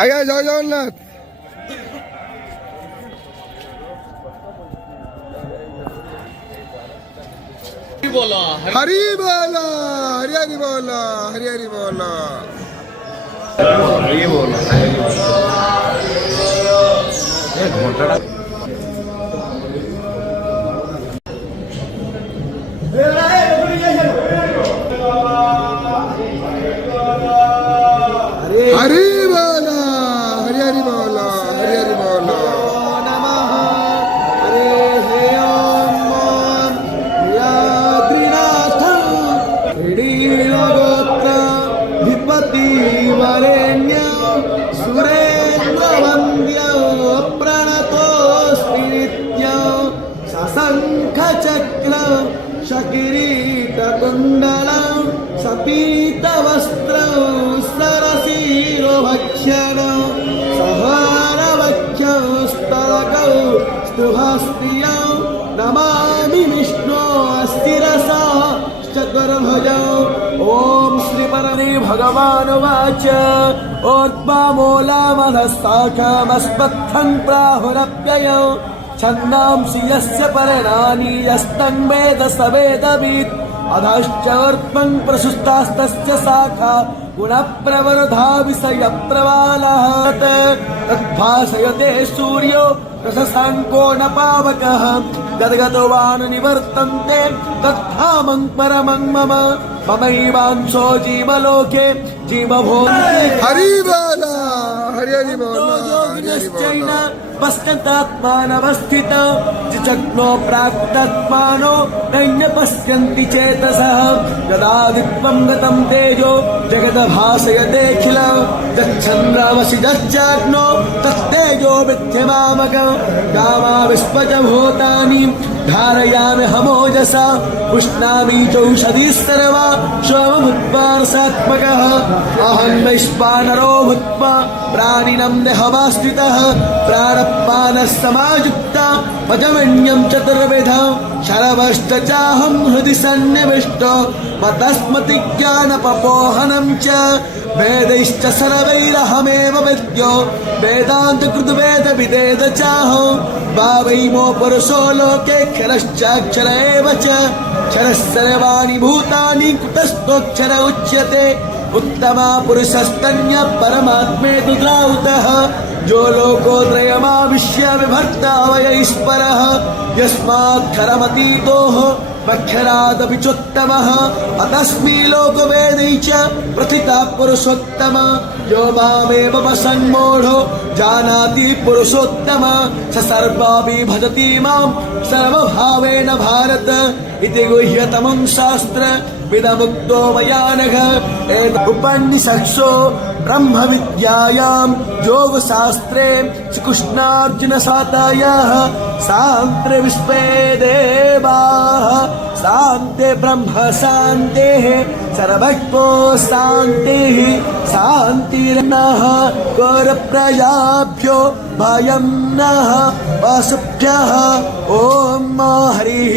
আগে জয় জগন্নাথ। हरी बोला, हरी हरी बोला, हरी हरी बोला, हरी बोला। हरी बोला, हरी हरी बोला, हरी हरी बोला। नमः हरे हे ओम याद्रिनाथ गोत्र धिपति वरेण्य सुरेन्द्र वन्द्य प्रणतोऽस्मि नित्यं सशंख चक्र शकिरीट कुण्डलं सपीत वस्त्रं सरसीरो भक्षणं सहार वक्षं स्तरकौ स्तुहस्तियं नमामि विष्णो अस्थिरसा चतुर्भुजं। ओम श्री परमे भगवान वाच ओर्ध्वमूलामधस्ताखमस्मत्थं प्राहुरव्ययं छन्दांसि यस्य पर्णानि यस्तं वेद स वेदवित् अधश्च ऊर्ध्वं प्रशुस्तास्तस्य शाखा गुणप्रवृद्धा विषयप्रवालः तद्भासयते सूर्यो रससाङ्को न पावकः गद्गदवान् निवर्तन्ते तद्धामं परमं मम ममैवांशो जीवलोके जीवभूमि। हरि बोला, हरि हरि बोला, योगिनश्चैन पश्यन्तात्मानवस्थित जिचक्नो प्राक्तत्मानो नैन्य पश्यन्ति चेतसः यदादित्वं गतं तेजो जगद्भासयतेऽखिलं यच्छन्द्रावसि यच्चाग्नो तत्तेजो विद्यमामकं गामाविश्वच भूतानि धारयामि हमोजसा पुष्णामि चौषधिः सर्वा सोममुत्पादसात्मकः अहं वैश्वानरो भूत्वा प्राणिनं देहमाश्रितः प्राणपानः समायुक्ता पचमन्यं चतुर्विधं शरवश्च चाहं हृदि सन्निविष्टो मतस्मति ज्ञानपपोहनं च वेदैश्च सर्वैरहमेव वेद्यो वेदान्तकृद्वेद विदेद चाहं भावैमो पुरुषो लोके क्षरश्चाक्षर एव च क्षरः सर्वाणि भूतानि कुतस्थोऽक्षर उच्यते उत्तमा पुरुषस्तन्यः परमात्मेतु द्रावुतः जो लोकोत्रयमाविश्य विभक्ता वयैश्वरः यस्माक्षरमतीतोः वक्षरादपि चोत्तमः अतस्मै लोकवेदै च प्रथितः पुरुषोत्तम यो मामेव वसन्मूढो जानाति पुरुषोत्तम स सर्वापि भजति मां सर्वभावेन भारत इति गुह्यतमं शास्त्र विदमुक्तो मया नघ उपनिषत्सु ब्रह्म विद्यायां योगशास्त्रे श्रीकृष्णार्जुन सातायाः शान्त्रे विश्वे देवाः शान्ते ब्रह्म शान्तेः सर्वज्ञो शान्तिः शान्तिर्नः करप्रजाभ्यो भयं नः पशुभ्यः ॐ हरिः